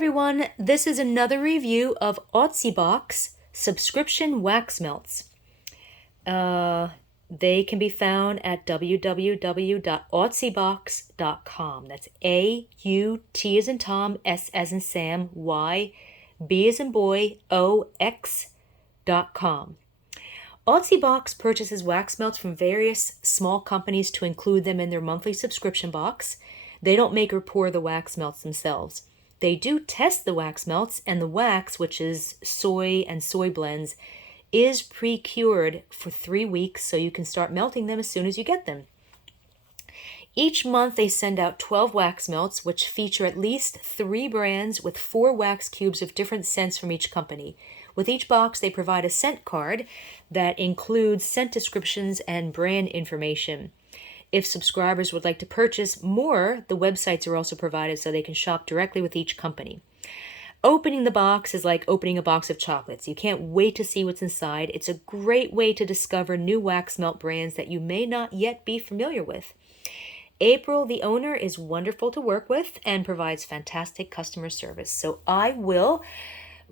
everyone, this is another review of AutsyBox subscription wax melts. They can be found at www.AutsyBox.com. That's A-U-T as in Tom, S as in Sam, Y, B as in boy, O-X.com. AutsyBox purchases wax melts from various small companies to include them in their monthly subscription box. They don't make or pour the wax melts themselves. They do test the wax melts, and the wax, which is soy and soy blends, is pre-cured for 3 weeks, so you can start melting them as soon as you get them. Each month they send out 12 wax melts, which feature at least 3 brands with 4 wax cubes of different scents from each company. With each box, they provide a scent card that includes scent descriptions and brand information. If subscribers would like to purchase more, the websites are also provided so they can shop directly with each company. Opening the box is like opening a box of chocolates. You can't wait to see what's inside. It's a great way to discover new wax melt brands that you may not yet be familiar with. April, the owner, is wonderful to work with and provides fantastic customer service. So I will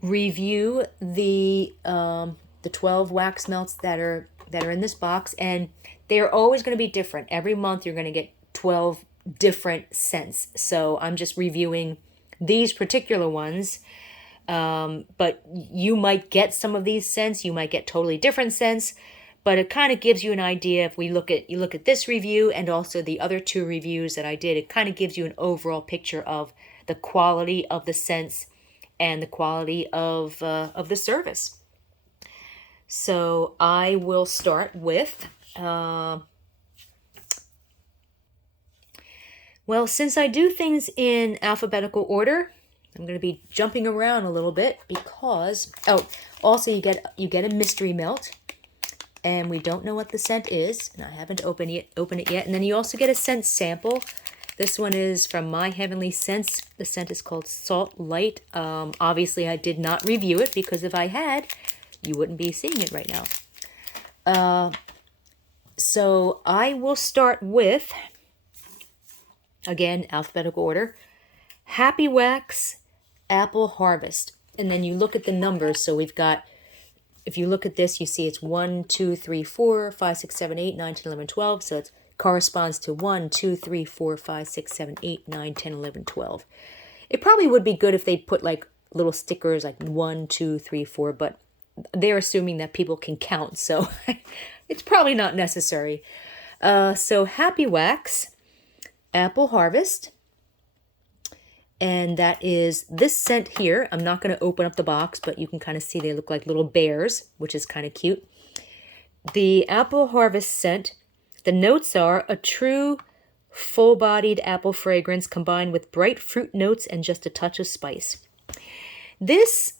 review the 12 wax melts that are in this box, and they're always going to be different. Every month you're going to get 12 different scents. So I'm just reviewing these particular ones. But you might get some of these scents. You might get totally different scents. But it kind of gives you an idea. If you look at this review and also the other 2 reviews that I did, it kind of gives you an overall picture of the quality of the scents and the quality of the service. So I will start with... well, since I do things in alphabetical order, I'm going to be jumping around a little bit because, also you get a mystery melt, and we don't know what the scent is, and I haven't opened it yet. And then you also get a scent sample. This one is from My Heavenly Scents. The scent is called Salt Light. Obviously, I did not review it because if I had, you wouldn't be seeing it right now. So I will start with, again, alphabetical order, Happy Wax Apple Harvest. And then you look at the numbers. So we've got, if you look at this, you see it's 1, 2, 3, 4, 5, 6, 7, 8, 9, 10, 11, 12. So it corresponds to 1, 2, 3, 4, 5, 6, 7, 8, 9, 10, 11, 12. It probably would be good if they put like little stickers like 1, 2, 3, 4, but they're assuming that people can count. So it's probably not necessary. So Happy Wax Apple Harvest. And that is this scent here. I'm not going to open up the box, but you can kind of see they look like little bears, which is kind of cute. The Apple Harvest scent, the notes are a true full-bodied apple fragrance combined with bright fruit notes and just a touch of spice. This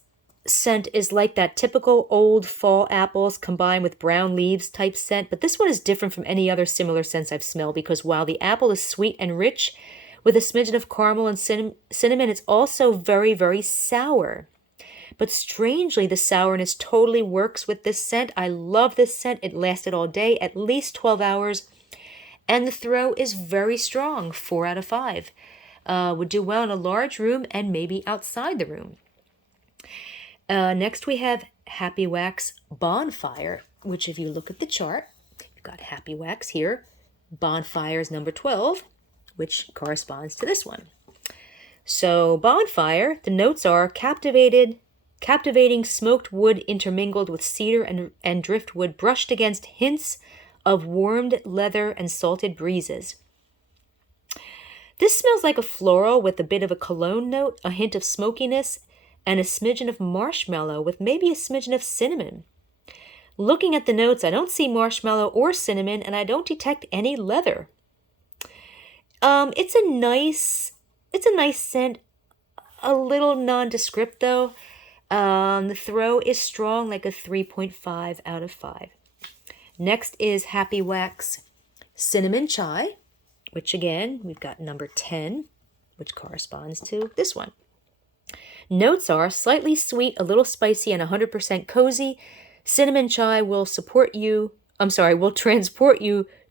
scent is like that typical old fall apples combined with brown leaves type scent, but this one is different from any other similar scents I've smelled because while the apple is sweet and rich with a smidgen of caramel and cinnamon, it's also very, very sour. But strangely, the sourness totally works with this scent. I love this scent. It lasted all day, at least 12 hours, and the throw is very strong, 4 out of 5. Would do well in a large room and maybe outside the room. Next we have Happy Wax Bonfire, which if you look at the chart, you've got Happy Wax here. Bonfire is number 12, which corresponds to this one. So Bonfire, the notes are captivating smoked wood intermingled with cedar and driftwood brushed against hints of warmed leather and salted breezes. This smells like a floral with a bit of a cologne note, a hint of smokiness, and a smidgen of marshmallow with maybe a smidgen of cinnamon. Looking at the notes, I don't see marshmallow or cinnamon, and I don't detect any leather. It's a nice scent, a little nondescript though. The throw is strong, like a 3.5 out of 5. Next is Happy Wax Cinnamon Chai, which again, we've got number 10, which corresponds to this one. Notes are slightly sweet, a little spicy, and 100% cozy. Cinnamon chai will transport you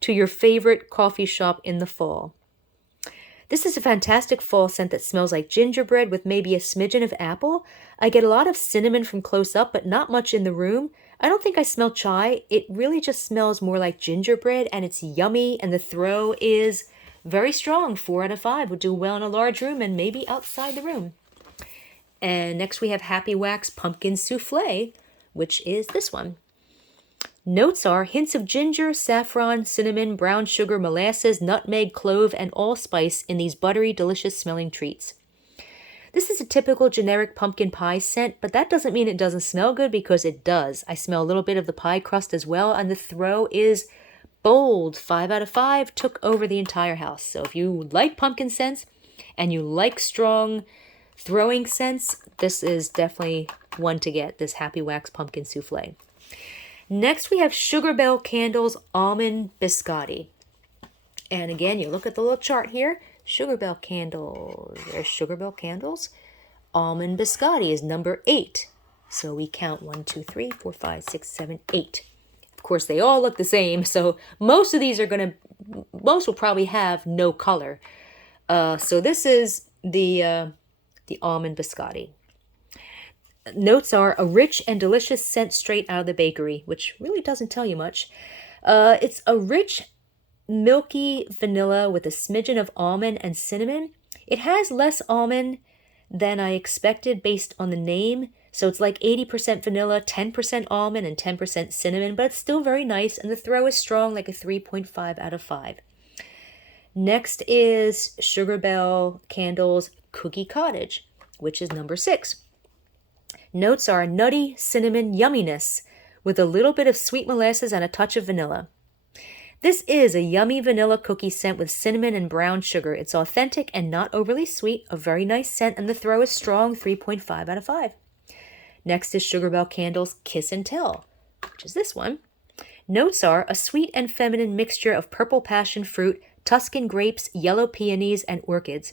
to your favorite coffee shop in the fall. This is a fantastic fall scent that smells like gingerbread with maybe a smidgen of apple. I get a lot of cinnamon from close up, but not much in the room. I don't think I smell chai. It really just smells more like gingerbread, and it's yummy, and the throw is very strong. 4 out of 5 would do well in a large room and maybe outside the room. And next we have Happy Wax Pumpkin Souffle, which is this one. Notes are hints of ginger, saffron, cinnamon, brown sugar, molasses, nutmeg, clove, and allspice in these buttery, delicious smelling treats. This is a typical generic pumpkin pie scent, but that doesn't mean it doesn't smell good, because it does. I smell a little bit of the pie crust as well, and the throw is bold. 5 out of 5, took over the entire house. So if you like pumpkin scents and you like strong throwing scents, this is definitely one to get, this Happy Wax Pumpkin Souffle. Next, we have Sugar Bell Candles Almond Biscotti. And again, you look at the little chart here. Sugar Bell Candles. There's Sugar Bell Candles. Almond Biscotti is number 8. So we count 1, 2, 3, 4, 5, 6, 7, 8. Of course, they all look the same. So most of these most will probably have no color. So this is the Almond Biscotti. Notes are a rich and delicious scent straight out of the bakery, which really doesn't tell you much. It's a rich, milky vanilla with a smidgen of almond and cinnamon. It has less almond than I expected based on the name. So it's like 80% vanilla, 10% almond, and 10% cinnamon, but it's still very nice, and the throw is strong, like a 3.5 out of 5. Next is Sugar Bell Candles Cookie Cottage, which is number 6. Notes are nutty cinnamon yumminess with a little bit of sweet molasses and a touch of vanilla. This is a yummy vanilla cookie scent with cinnamon and brown sugar. It's authentic and not overly sweet, a very nice scent, and the throw is strong, 3.5 out of 5. Next is Sugar Bell Candles Kiss and Tell, which is this one. Notes are a sweet and feminine mixture of purple passion fruit, Tuscan grapes, yellow peonies, and orchids.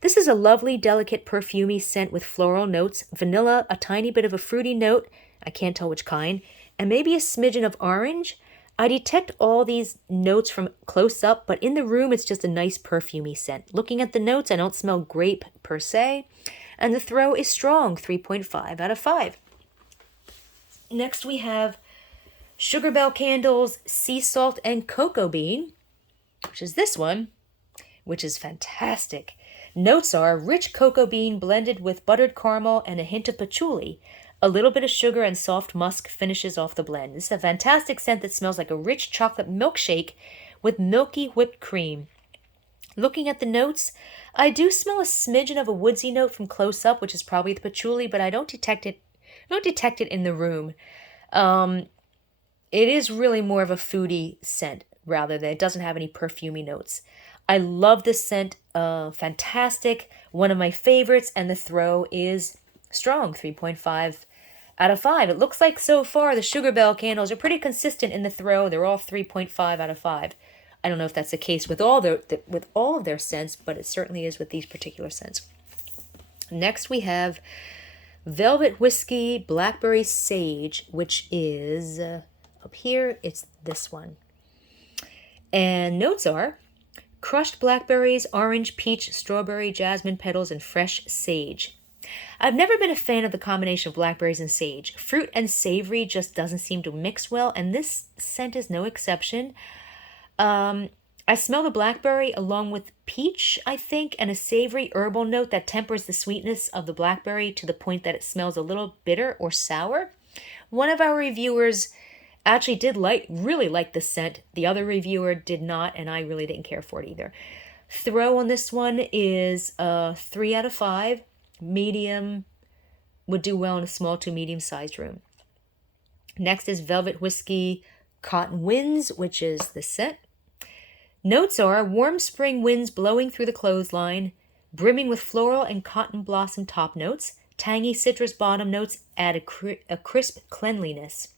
This is a lovely, delicate, perfumey scent with floral notes, vanilla, a tiny bit of a fruity note, I can't tell which kind, and maybe a smidgen of orange. I detect all these notes from close up, but in the room it's just a nice perfumey scent. Looking at the notes, I don't smell grape per se, and the throw is strong, 3.5 out of 5. Next we have Sugar Bell Candles Sea Salt and Cocoa Bean, which is this one, which is fantastic. Notes are rich cocoa bean blended with buttered caramel and a hint of patchouli. A little bit of sugar and soft musk finishes off the blend. This is a fantastic scent that smells like a rich chocolate milkshake with milky whipped cream. Looking at the notes, I do smell a smidgen of a woodsy note from close up, which is probably the patchouli, but I don't detect it in the room. It is really more of a foodie scent rather than, it doesn't have any perfumey notes. I love this scent, fantastic, one of my favorites, and the throw is strong, 3.5 out of 5. It looks like so far the Sugar Bell Candles are pretty consistent in the throw. They're all 3.5 out of 5. I don't know if that's the case with all of their scents, but it certainly is with these particular scents. Next we have Velvet Whiskey Blackberry Sage, which is up here. It's this one. And notes are crushed blackberries, orange, peach, strawberry, jasmine petals, and fresh sage. I've never been a fan of the combination of blackberries and sage. Fruit and savory just doesn't seem to mix well, and this scent is no exception. I smell the blackberry along with peach, I think, and a savory herbal note that tempers the sweetness of the blackberry to the point that it smells a little bitter or sour. One of our reviewers actually did really like the scent. The other reviewer did not, and I really didn't care for it either. Throw on this one is 3 out of 5. Medium would do well in a small to medium-sized room. Next is Velvet Whiskey Cotton Winds, which is the scent. Notes are warm spring winds blowing through the clothesline, brimming with floral and cotton blossom top notes. Tangy citrus bottom notes add a crisp cleanliness.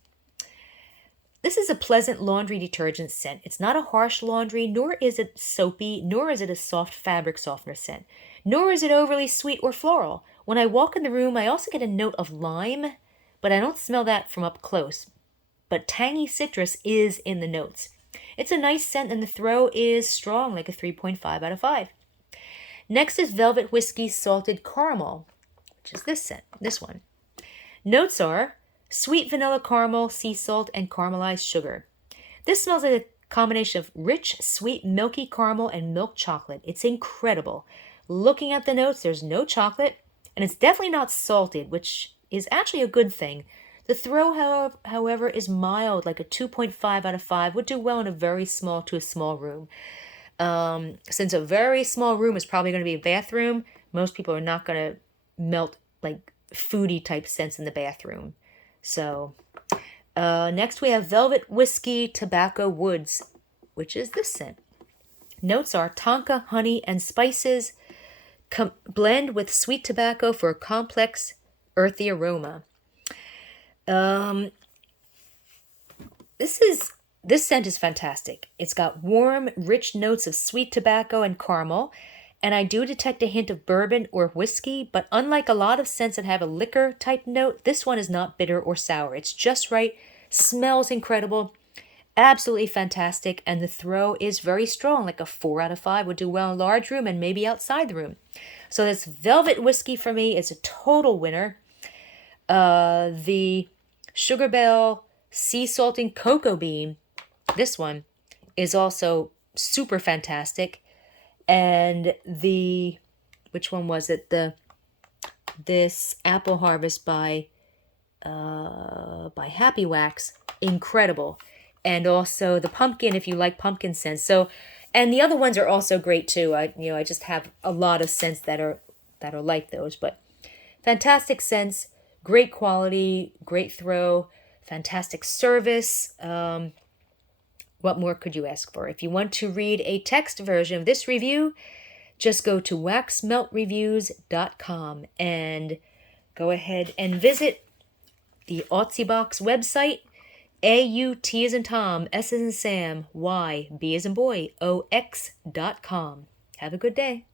This is a pleasant laundry detergent scent. It's not a harsh laundry, nor is it soapy, nor is it a soft fabric softener scent, nor is it overly sweet or floral. When I walk in the room, I also get a note of lime, but I don't smell that from up close. But tangy citrus is in the notes. It's a nice scent, and the throw is strong, like a 3.5 out of 5. Next is Velvet Whiskey Salted Caramel, which is this one. Notes are sweet vanilla caramel, sea salt, and caramelized sugar. This smells like a combination of rich, sweet, milky caramel and milk chocolate. It's incredible. Looking at the notes, there's no chocolate, and it's definitely not salted, which is actually a good thing. The throw, however, is mild, like a 2.5 out of 5, would do well in a very small to a small room. Since a very small room is probably going to be a bathroom, most people are not going to melt like foodie type scents in the bathroom. So next we have Velvet Whiskey Tobacco Woods, which is this scent. Notes are tonka, honey, and spices blend with sweet tobacco for a complex, earthy aroma. This scent is fantastic. It's got warm, rich notes of sweet tobacco and caramel, and I do detect a hint of bourbon or whiskey, but unlike a lot of scents that have a liquor type note, this one is not bitter or sour. It's just right, smells incredible, absolutely fantastic, and the throw is very strong, like a 4 out of 5 would do well in a large room and maybe outside the room. So this Velvet Whiskey for me is a total winner. The Sugar Bell Sea Salting Cocoa Bean, this one, is also super fantastic. And which one was it? This Apple Harvest by Happy Wax, incredible. And also the pumpkin, if you like pumpkin scents. So, and the other ones are also great too. I just have a lot of scents that are like those, but fantastic scents, great quality, great throw, fantastic service. What more could you ask for? If you want to read a text version of this review, just go to waxmeltreviews.com and go ahead and visit the AutsyBox website, AUT as in Tom, S as in Sam, Y, B as in boy, OX.com. Have a good day.